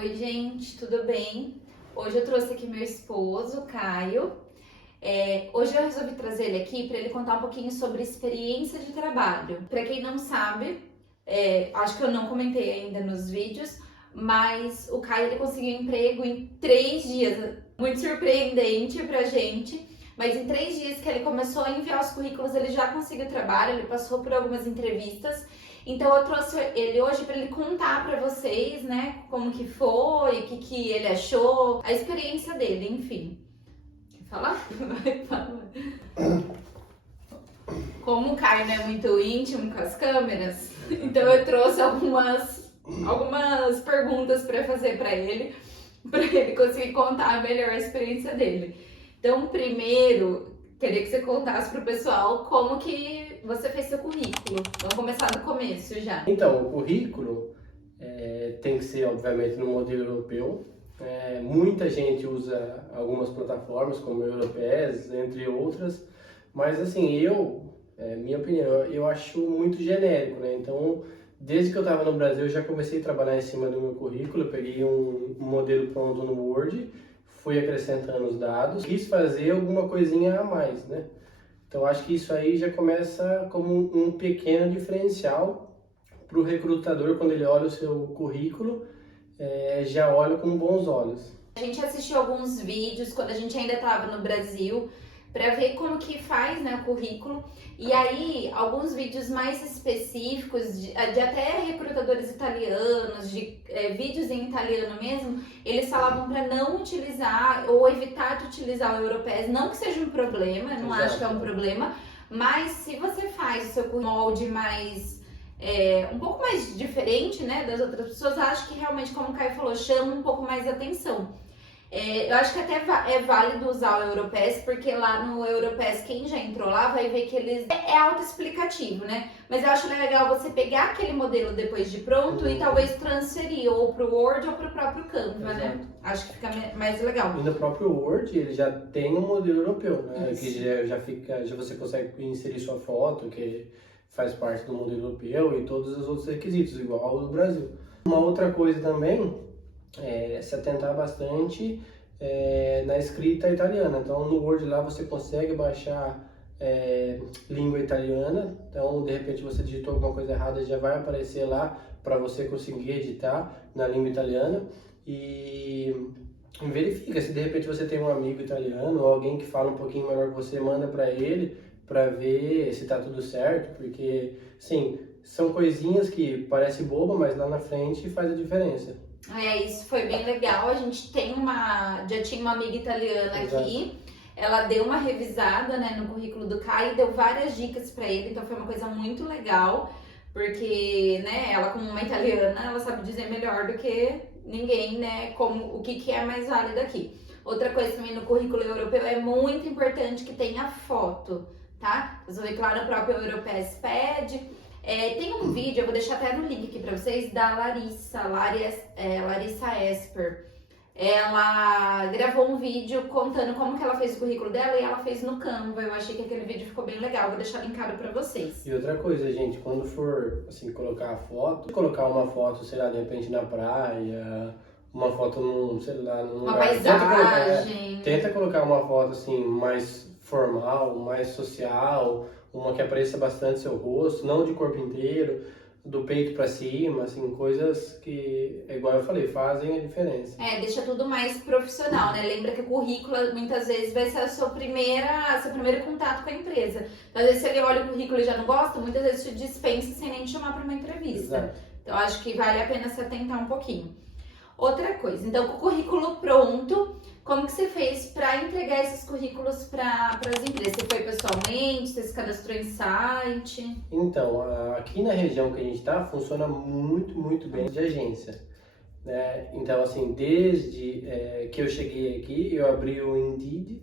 Oi, gente, tudo bem? Hoje eu trouxe aqui meu esposo, Caio. Hoje eu resolvi trazer ele aqui para ele contar um pouquinho sobre experiência de trabalho. Para quem não sabe, acho que eu não comentei ainda nos vídeos, mas o Caio ele conseguiu emprego em 3 dias. Muito surpreendente pra gente. Mas em 3 dias que ele começou a enviar os currículos, ele já conseguiu trabalho, ele passou por algumas entrevistas. Então eu trouxe ele hoje para ele contar para vocês, né, como que foi, o que ele achou, a experiência dele, enfim. Quer falar? Vai falar. Como o Caio não é muito íntimo com as câmeras, então eu trouxe algumas perguntas para fazer para ele conseguir contar melhor a experiência dele. Então, primeiro, queria que você contasse pro pessoal como que você fez seu currículo. Vamos começar do começo já. Então, o currículo tem que ser, obviamente, no modelo europeu. Muita gente usa algumas plataformas, como Europass, entre outras. Mas, assim, minha opinião, eu acho muito genérico, né? Então, desde que eu estava no Brasil, eu já comecei a trabalhar em cima do meu currículo. Eu peguei um modelo pronto no Word, fui acrescentando os dados, quis fazer alguma coisinha a mais, né? Então acho que isso aí já começa como um pequeno diferencial para o recrutador, quando ele olha o seu currículo, já olha com bons olhos. A gente assistiu alguns vídeos quando a gente ainda estava no Brasil, para ver como que faz, né, o currículo. E aí, alguns vídeos mais específicos, de até recrutadores italianos, vídeos em italiano mesmo, eles falavam para não utilizar ou evitar de utilizar o Europass. Não que seja um problema, não acho que é um problema, mas se você faz o seu molde mais... um pouco mais diferente, né, das outras pessoas, acho que realmente, como o Caio falou, chama um pouco mais atenção. Eu acho que até é válido usar o Europass, porque lá no Europass, quem já entrou lá vai ver que eles... É autoexplicativo, né? Mas eu acho legal você pegar aquele modelo depois de pronto e talvez transferir ou pro Word ou pro próprio Canva, né? Acho que fica mais legal. E no próprio Word, ele já tem um modelo europeu, né? Isso. Que já você consegue inserir sua foto, que faz parte do modelo europeu, e todos os outros requisitos, igual ao do Brasil. Uma outra coisa também... se atentar bastante na escrita italiana. Então no Word lá você consegue baixar língua italiana, então de repente você digitou alguma coisa errada, já vai aparecer lá para você conseguir editar na língua italiana. E verifica se de repente você tem um amigo italiano ou alguém que fala um pouquinho melhor que você, manda para ele para ver se tá tudo certo, porque sim, são coisinhas que parecem boba, mas lá na frente faz a diferença. Isso foi bem legal. A gente já tinha uma amiga italiana aqui. Ela deu uma revisada, né, no currículo do Caio e deu várias dicas para ele. Então foi uma coisa muito legal, porque, né, ela como uma italiana, ela sabe dizer melhor do que ninguém, né, como o que é mais válido aqui. Outra coisa também no currículo europeu é muito importante que tenha foto, tá? Vocês vão ver que lá no próprio Europass pede. Tem um vídeo, eu vou deixar até no link aqui pra vocês, da Larissa Esper. Ela gravou um vídeo contando como que ela fez o currículo dela e ela fez no Canva. Eu achei que aquele vídeo ficou bem legal, vou deixar linkado pra vocês. E outra coisa, gente, quando for, assim, colocar uma foto, sei lá, de repente na praia, uma foto num Uma lugar... paisagem. Tenta colocar uma foto, assim, mais formal, mais social, uma que apareça bastante seu rosto, não de corpo inteiro, do peito para cima, assim, coisas que, igual eu falei, fazem a diferença. Deixa tudo mais profissional, né? Lembra que o currículo muitas vezes vai ser seu primeiro contato com a empresa. Então, às vezes, se ele olha o currículo e já não gosta, muitas vezes te dispensa sem nem te chamar para uma entrevista. Exato. Então, acho que vale a pena se atentar um pouquinho. Outra coisa, então, com o currículo pronto, como que você fez para entregar esses currículos para as empresas? Você foi pessoalmente? Você se cadastrou em site? Então, aqui na região que a gente está, funciona muito, muito bem de agência, né? Então, assim, desde que eu cheguei aqui, eu abri o Indeed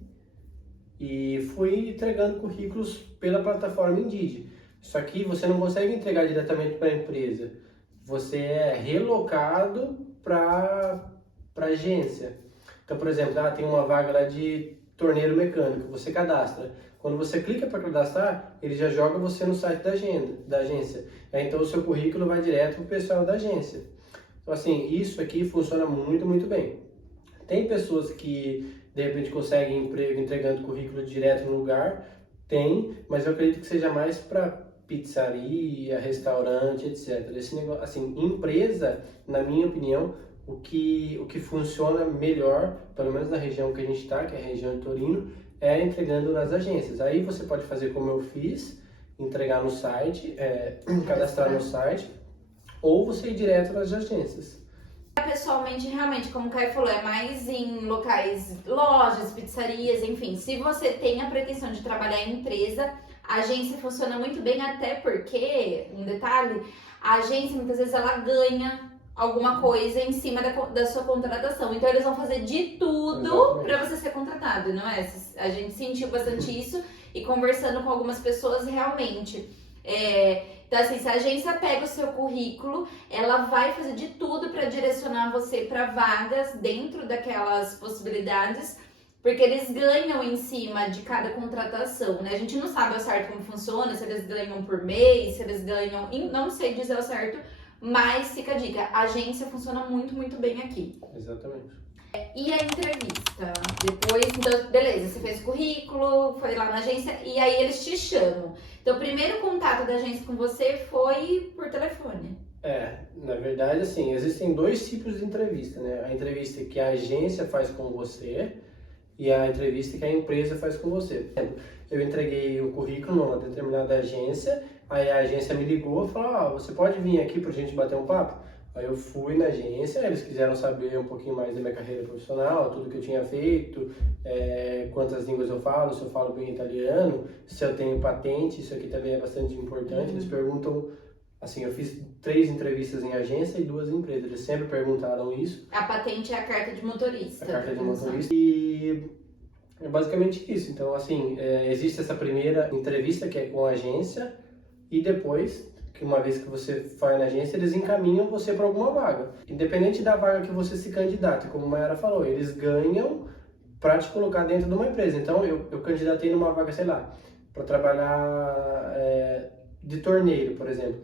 e fui entregando currículos pela plataforma Indeed. Só que você não consegue entregar diretamente para a empresa. Você é relocado para agência. Então, por exemplo, tem uma vaga lá de torneiro mecânico, você cadastra. Quando você clica para cadastrar, ele já joga você no site da agência. Então, o seu currículo vai direto para o pessoal da agência. Então, assim, isso aqui funciona muito, muito bem. Tem pessoas que, de repente, conseguem emprego entregando currículo direto no lugar, tem, mas eu acredito que seja mais para pizzaria, restaurante, etc. Esse negócio, assim, empresa, na minha opinião, o que funciona melhor, pelo menos na região que a gente está, que é a região de Torino, é entregando nas agências. Aí você pode fazer como eu fiz, entregar no site, cadastrar no site, ou você ir direto nas agências. Pessoalmente, realmente, como o Caio falou, é mais em locais, lojas, pizzarias, enfim. Se você tem a pretensão de trabalhar em empresa, a agência funciona muito bem, até porque, um detalhe, a agência muitas vezes ela ganha alguma coisa em cima da sua contratação. Então eles vão fazer de tudo para você ser contratado, não é? A gente sentiu bastante isso e conversando com algumas pessoas realmente. Então, assim, se a agência pega o seu currículo, ela vai fazer de tudo para direcionar você para vagas dentro daquelas possibilidades, porque eles ganham em cima de cada contratação, né? A gente não sabe ao certo como funciona, se eles ganham por mês, se eles ganham... Não sei dizer ao certo, mas fica a dica, a agência funciona muito, muito bem aqui. Exatamente. E a entrevista? Depois, então, beleza, você fez o currículo, foi lá na agência e aí eles te chamam. Então, o primeiro contato da agência com você foi por telefone. Na verdade, assim, existem dois tipos de entrevista, né? A entrevista que a agência faz com você e a entrevista que a empresa faz com você. Eu entreguei o currículo numa determinada agência, aí a agência me ligou e falou, você pode vir aqui pra gente bater um papo? Aí eu fui na agência, eles quiseram saber um pouquinho mais da minha carreira profissional, tudo que eu tinha feito, quantas línguas eu falo, se eu falo bem italiano, se eu tenho patente, isso aqui também é bastante importante. Eles perguntam, assim, eu fiz 3 entrevistas em agência e 2 em empresa, eles sempre perguntaram isso. A patente é a carta de motorista. A carta de motorista. E é basicamente isso. Então, assim, existe essa primeira entrevista que é com a agência e depois... que uma vez que você vai na agência, eles encaminham você para alguma vaga. Independente da vaga que você se candidata, como a Mayara falou, eles ganham para te colocar dentro de uma empresa. Então, eu candidatei numa vaga, sei lá, para trabalhar de torneiro, por exemplo.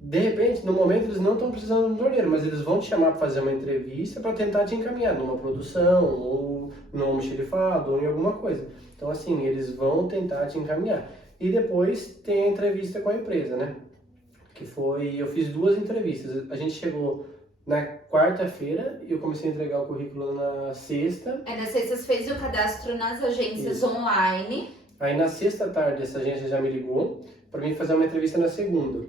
De repente, no momento, eles não estão precisando de um torneiro, mas eles vão te chamar para fazer uma entrevista para tentar te encaminhar numa produção, ou num almoxarifado, ou em alguma coisa. Então, assim, eles vão tentar te encaminhar. E depois tem a entrevista com a empresa, né? Eu fiz 2 entrevistas. A gente chegou na quarta-feira e eu comecei a entregar o currículo na sexta. Na sexta você fez o cadastro nas agências online. Aí na sexta tarde essa agência já me ligou para mim fazer uma entrevista na segunda.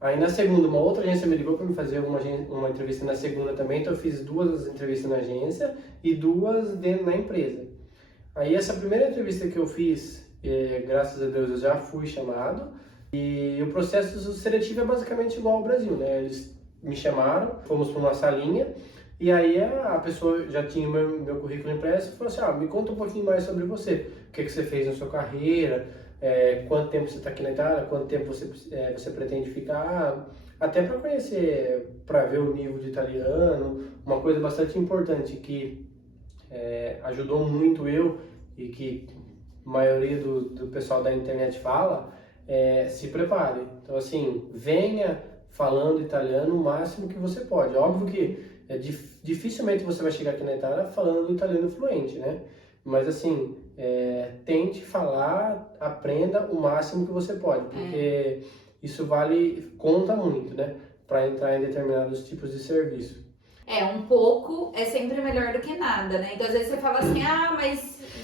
Aí na segunda uma outra agência me ligou para me fazer uma entrevista na segunda também. Então eu fiz 2 entrevistas na agência e 2 dentro na empresa. Aí essa primeira entrevista que eu fiz, graças a Deus eu já fui chamado. E o processo seletivo é basicamente igual ao Brasil, né? Eles me chamaram, fomos para uma salinha e aí a pessoa já tinha o meu currículo impresso e falou assim, me conta um pouquinho mais sobre você. O que você fez na sua carreira, quanto tempo você está aqui na Itália, quanto tempo você pretende ficar, até para conhecer, para ver o nível de italiano. Uma coisa bastante importante que ajudou muito eu e que a maioria do pessoal da internet fala, se prepare. Então, assim, venha falando italiano o máximo que você pode. Óbvio que dificilmente você vai chegar aqui na Itália falando italiano fluente, né? Mas, assim, tente falar, aprenda o máximo que você pode, porque isso conta muito, né? Para entrar em determinados tipos de serviço. Um pouco é sempre melhor do que nada, né? Então, às vezes você fala assim, mas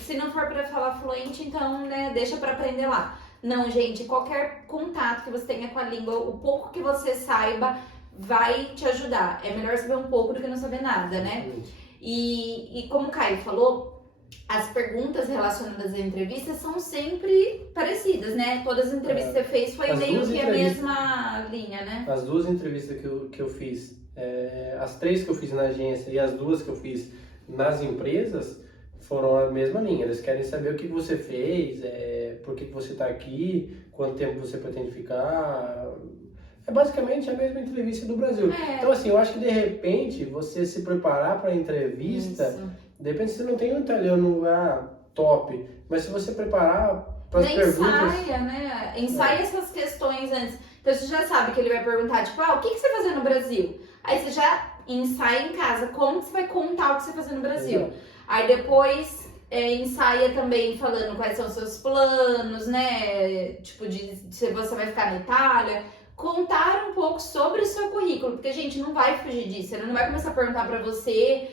se não for para falar fluente, então, né, deixa para aprender lá. Não, gente, qualquer contato que você tenha com a língua, o pouco que você saiba vai te ajudar. É melhor saber um pouco do que não saber nada, né? E como o Caio falou, as perguntas relacionadas à entrevista são sempre parecidas, né? Todas as entrevistas que você fez foi meio que a mesma linha, né? As 2 entrevistas que eu fiz, as 3 que eu fiz na agência e as 2 que eu fiz nas empresas, foram a mesma linha. Eles querem saber o que você fez, por que você está aqui, quanto tempo você pretende ficar. É basicamente a mesma entrevista do Brasil. Então, assim, eu acho que de repente você se preparar para a entrevista, de repente você não tem um italiano top, mas se você preparar para as perguntas. Ensaia, né? Ensaia essas questões antes. Então você já sabe que ele vai perguntar, tipo, o que você fazia no Brasil? Aí você já ensaia em casa como que você vai contar o que você vai fazer no Brasil. Exato. Aí depois ensaia também falando quais são os seus planos, né? Tipo, se você vai ficar na Itália. Contar um pouco sobre o seu currículo, porque a gente não vai fugir disso. Ele não vai começar a perguntar pra você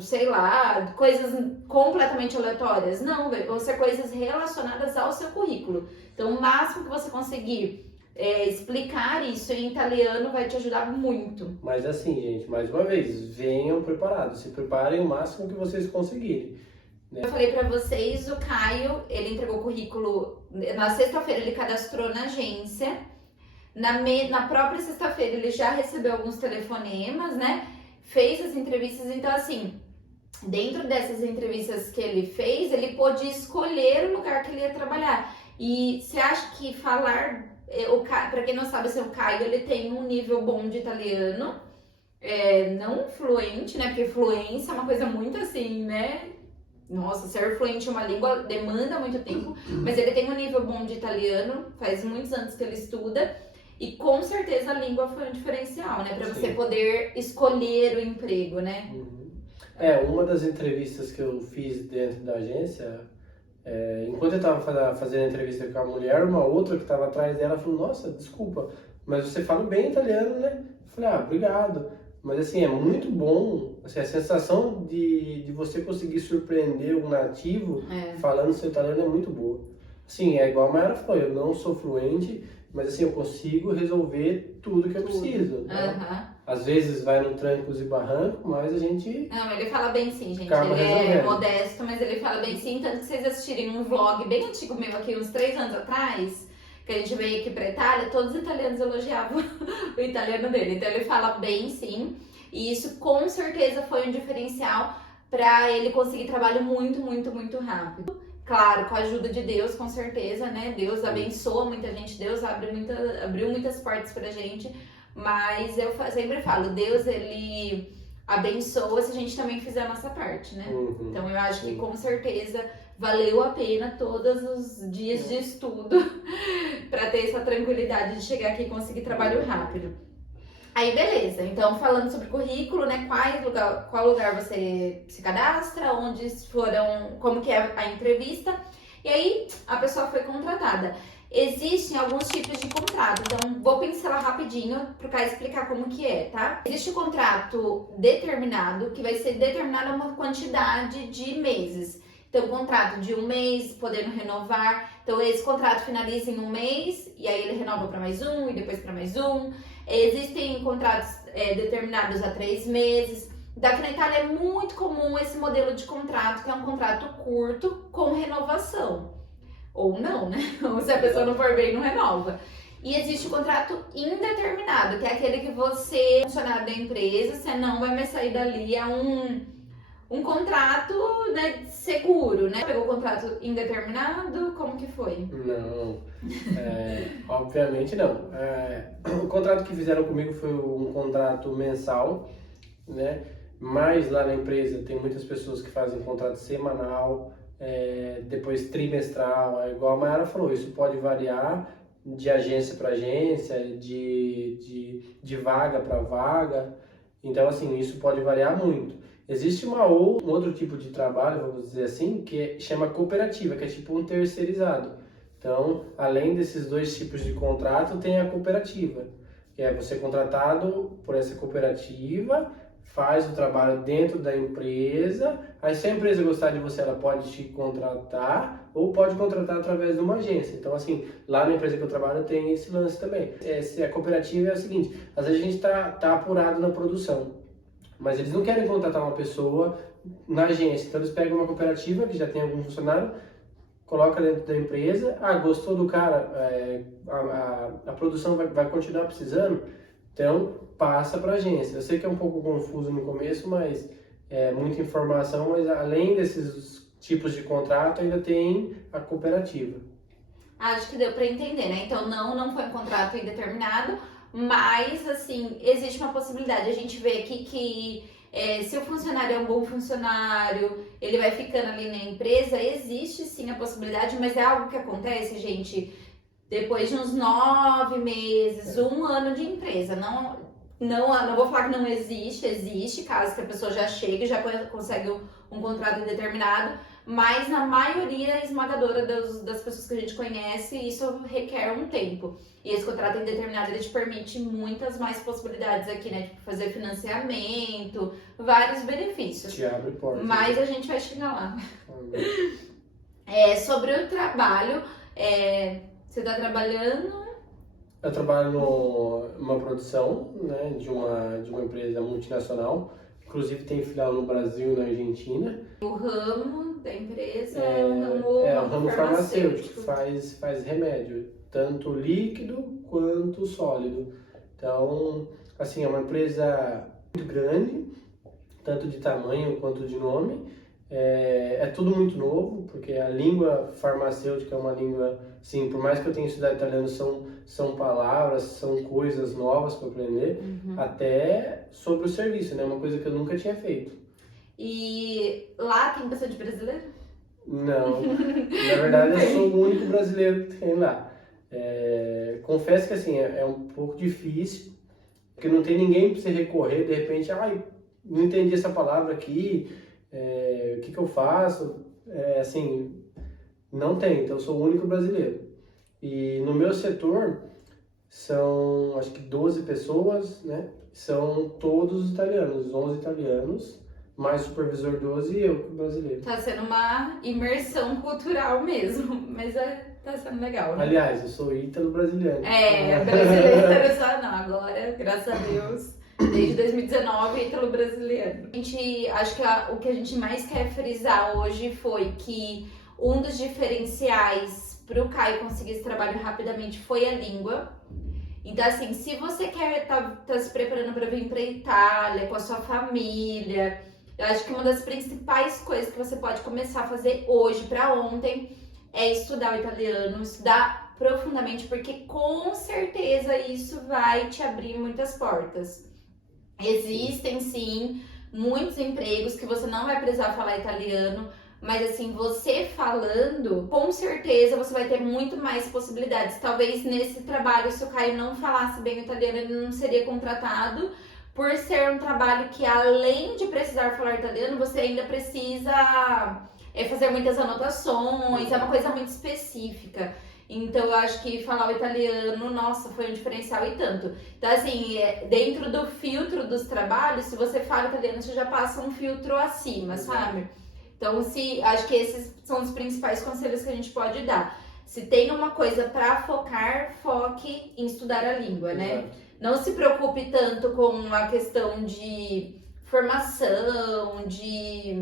sei lá, coisas completamente aleatórias. Não, vão ser coisas relacionadas ao seu currículo. Então, o máximo que você conseguir explicar isso em italiano vai te ajudar muito. Mas assim, gente, mais uma vez, venham preparados, se preparem o máximo que vocês conseguirem. Eu falei pra vocês, o Caio, ele entregou o currículo, na sexta-feira ele cadastrou na agência, na própria sexta-feira ele já recebeu alguns telefonemas, né? Fez as entrevistas, então assim, dentro dessas entrevistas que ele fez, ele pôde escolher o lugar que ele ia trabalhar. E você acha que falar, para quem não sabe, assim, o Caio, ele tem um nível bom de italiano, não fluente, né? Porque fluência é uma coisa muito assim, né? Nossa, ser fluente em uma língua demanda muito tempo, mas ele tem um nível bom de italiano, faz muitos anos que ele estuda. E com certeza a língua foi um diferencial, né? Para você poder escolher o emprego, né? Uhum. Uma das entrevistas que eu fiz dentro da agência, enquanto eu estava fazendo a entrevista com a mulher, uma outra que estava atrás dela falou: Nossa, desculpa, mas você fala bem italiano, né? Eu falei: obrigado. Mas assim, é muito bom, assim, a sensação de você conseguir surpreender um nativo falando seu italiano é muito boa. Assim, é igual a Mayara falou, eu não sou fluente, mas assim, eu consigo resolver tudo que eu preciso. Né? Às vezes vai no trancos e barrancos, mas a gente... Não, ele fala bem sim, gente. Ele é modesto, mas ele fala bem sim. Tanto que vocês assistirem um vlog bem antigo meu aqui, uns 3 anos atrás, que a gente veio aqui pra Itália, todos os italianos elogiavam o italiano dele. Então ele fala bem sim. E isso com certeza foi um diferencial pra ele conseguir trabalho muito, muito, muito rápido. Claro, com a ajuda de Deus, com certeza, né? Deus abençoa muita gente, Deus abriu muitas portas pra gente, mas eu sempre falo, Deus, ele abençoa se a gente também fizer a nossa parte, né? Então eu acho que com certeza valeu a pena todos os dias de estudo pra ter essa tranquilidade de chegar aqui e conseguir trabalho rápido. Aí beleza, então falando sobre currículo, né, qual lugar você se cadastra, como que é a entrevista, e aí a pessoa foi contratada. Existem alguns tipos de contrato, então vou pincelar rapidinho para explicar como que é, tá? Existe o contrato determinado, que vai ser determinado uma quantidade de meses. Então, contrato de 1 mês, podendo renovar. Então, esse contrato finaliza em 1 mês, e aí ele renova para mais 1, e depois para mais 1. Existem contratos determinados a 3 meses. Daqui na Itália é muito comum esse modelo de contrato, que é um contrato curto com renovação. Ou não, né? Ou se a pessoa não for bem, não renova. E existe o contrato indeterminado, que é aquele que você é funcionário da empresa, você não vai mais sair dali, é um contrato, né, seguro, né? Pegou o contrato indeterminado, como que foi? Não, obviamente não. O contrato que fizeram comigo foi um contrato mensal, né? Mas lá na empresa tem muitas pessoas que fazem contrato semanal, depois trimestral, igual a Mayara falou, isso pode variar de agência para agência, de vaga para vaga, então assim, isso pode variar muito. Existe um outro tipo de trabalho, vamos dizer assim, que chama cooperativa, que é tipo um terceirizado. Então, além desses 2 tipos de contrato, tem a cooperativa, que é você contratado por essa cooperativa, faz o trabalho dentro da empresa, aí se a empresa gostar de você, ela pode te contratar ou pode contratar através de uma agência. Então, assim, lá na empresa que eu trabalho tem esse lance também. A cooperativa é o seguinte, às vezes a gente tá apurado na produção, mas eles não querem contratar uma pessoa na agência, então eles pegam uma cooperativa que já tem algum funcionário, coloca dentro da empresa, gostou do cara, a produção vai continuar precisando, então passa para a agência. Eu sei que é um pouco confuso no começo, mas é muita informação, mas além desses tipos de contrato, ainda tem a cooperativa. Acho que deu para entender, né? Então não foi um contrato indeterminado, mas, assim, existe uma possibilidade. A gente vê aqui que se o funcionário é um bom funcionário, ele vai ficando ali na empresa, existe sim a possibilidade, mas é algo que acontece, gente, depois de uns 9 meses, 1 ano de empresa. Não, Não vou falar que não existe, existe, caso que a pessoa já chegue, já consegue um contrato indeterminado, mas na maioria esmagadora das pessoas que a gente conhece, isso requer um tempo. E esse contrato indeterminado, ele te permite muitas mais possibilidades aqui, né? Tipo, fazer financiamento, vários benefícios. Te abre portas. Mas a gente vai chegar lá. Sobre o trabalho, você tá trabalhando... Eu trabalho numa produção, né, de uma empresa multinacional, inclusive tem filial no Brasil e na Argentina. O ramo da empresa É o ramo farmacêutico, faz remédio, tanto líquido quanto sólido. Então, assim, é uma empresa muito grande, tanto de tamanho quanto de nome. É tudo muito novo, porque a língua farmacêutica é uma língua, sim, por mais que eu tenha estudado italiano, são palavras, são coisas novas para aprender, até sobre o serviço, né? Uma coisa que eu nunca tinha feito. E lá tem bastante brasileiro? Não, na verdade eu sou o único brasileiro que tem lá. Confesso que assim, é um pouco difícil, porque não tem ninguém para você recorrer, de repente, não entendi essa palavra aqui, o que eu faço? Assim, não tem, então eu sou o único brasileiro. E no meu setor são, acho que 12 pessoas, né? São todos italianos, 11 italianos, mais supervisor 12 e eu, brasileiro. Tá sendo uma imersão cultural mesmo, mas tá sendo legal, né? Aliás, eu sou ítalo-brasileiro. Brasileiro só não, agora, graças a Deus, desde 2019, ítalo-brasileiro. Acho que o que a gente mais quer frisar hoje foi que um dos diferenciais para o Caio conseguir esse trabalho rapidamente foi a língua. Então, assim, se você quer tá se preparando para vir para Itália com a sua família, eu acho que uma das principais coisas que você pode começar a fazer hoje para ontem é estudar o italiano, estudar profundamente, porque com certeza isso vai te abrir muitas portas. Existem, sim, muitos empregos que você não vai precisar falar italiano, mas assim, você falando, com certeza você vai ter muito mais possibilidades. Talvez nesse trabalho, se o Caio não falasse bem o italiano, ele não seria contratado, por ser um trabalho que, além de precisar falar italiano, você ainda precisa fazer muitas anotações, é uma coisa muito específica. Então, eu acho que falar o italiano, nossa, foi um diferencial e tanto. Então, assim, dentro do filtro dos trabalhos, se você fala italiano, você já passa um filtro acima, sabe? Então, acho que esses são os principais conselhos que a gente pode dar. Se tem uma coisa para focar, foque em estudar a língua, né? Exato. Não se preocupe tanto com a questão de formação, e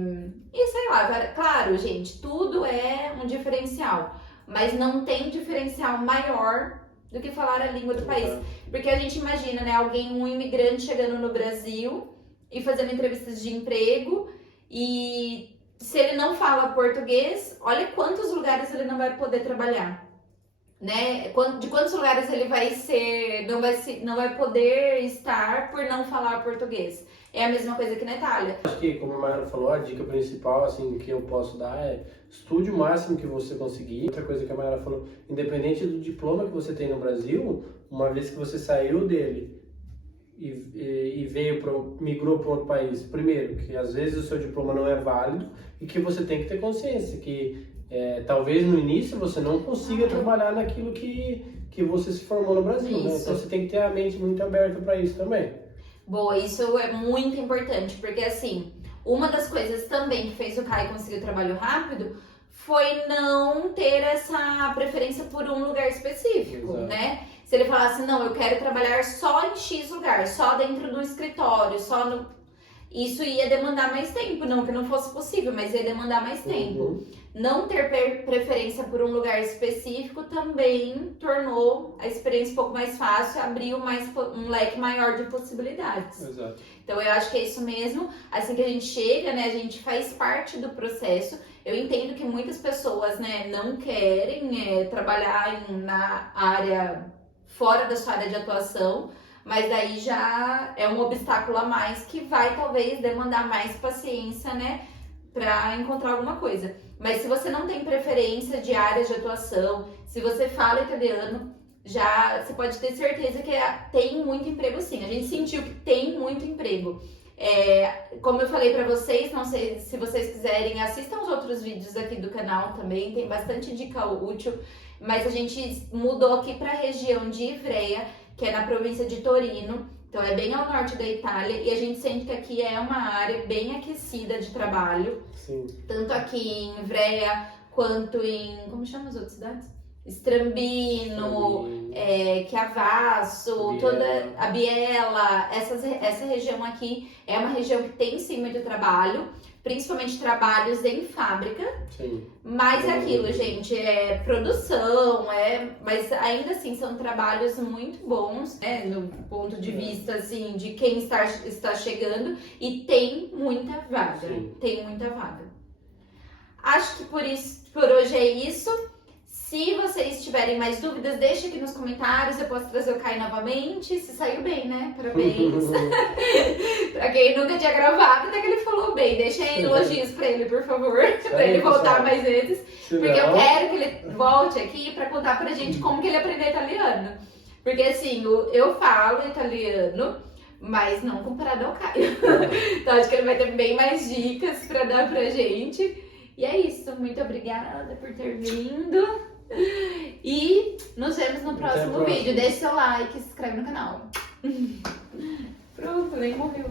sei lá, claro, gente, tudo é um diferencial, mas não tem diferencial maior do que falar a língua do país. Porque a gente imagina, né, um imigrante chegando no Brasil e fazendo entrevistas de emprego, e se ele não fala português, olha quantos lugares ele não vai poder trabalhar, né? De quantos lugares ele não vai poder estar por não falar português. É a mesma coisa que na Itália. Acho que, como a Mayara falou, a dica principal assim, que eu posso dar é estude o máximo que você conseguir. Outra coisa que a Mayara falou, independente do diploma que você tem no Brasil, uma vez que você saiu dele e migrou para outro país, primeiro, que às vezes o seu diploma não é válido e que você tem que ter consciência que talvez no início você não consiga trabalhar naquilo que você se formou no Brasil, né? Então você tem que ter a mente muito aberta para isso também. Boa, isso é muito importante, porque assim, uma das coisas também que fez o Caio conseguir trabalho rápido foi não ter essa preferência por um lugar específico, Exato. Né? Se ele falasse, não, eu quero trabalhar só em X lugar, só dentro do escritório, isso ia demandar mais tempo, não que não fosse possível, mas ia demandar mais tempo. Não ter preferência por um lugar específico também tornou a experiência um pouco mais fácil, abriu um leque maior de possibilidades. Exato. Então eu acho que é isso mesmo, assim que a gente chega, né, a gente faz parte do processo. Eu entendo que muitas pessoas, né, não querem trabalhar na área fora da sua área de atuação, mas daí já é um obstáculo a mais que vai talvez demandar mais paciência, né, para encontrar alguma coisa. Mas se você não tem preferência de áreas de atuação, se você fala italiano, já você pode ter certeza que tem muito emprego sim. A gente sentiu que tem muito emprego. Como eu falei pra vocês, não sei se vocês quiserem, assistam os outros vídeos aqui do canal também, tem bastante dica útil, mas a gente mudou aqui pra região de Ivrea, que é na província de Torino, então é bem ao norte da Itália, e a gente sente que aqui é uma área bem aquecida de trabalho, Sim. tanto aqui em Ivrea quanto em, como chama as outras cidades? Strambino, Chiavasso, toda a Biella, essa região aqui é uma região que tem sim muito trabalho, principalmente trabalhos em fábrica, Sim. mas é aquilo, gente, é produção, mas ainda assim são trabalhos muito bons, né, no ponto de vista assim de quem está chegando, e tem muita vaga, Sim. tem muita vaga. Acho que por hoje é isso. Se vocês tiverem mais dúvidas, deixa aqui nos comentários, eu posso trazer o Caio novamente. Se saiu bem, né? Parabéns. Pra quem nunca tinha gravado, até que ele falou bem. Deixa aí elogios pra ele, por favor, pra ele voltar mais vezes. Porque eu quero que ele volte aqui pra contar pra gente como que ele aprendeu italiano. Porque assim, eu falo italiano, mas não comparado ao Caio. Então acho que ele vai ter bem mais dicas pra dar pra gente. E é isso, muito obrigada por ter vindo. E nos vemos no próximo vídeo. Deixe seu like e se inscreve no canal. Pronto, nem morreu.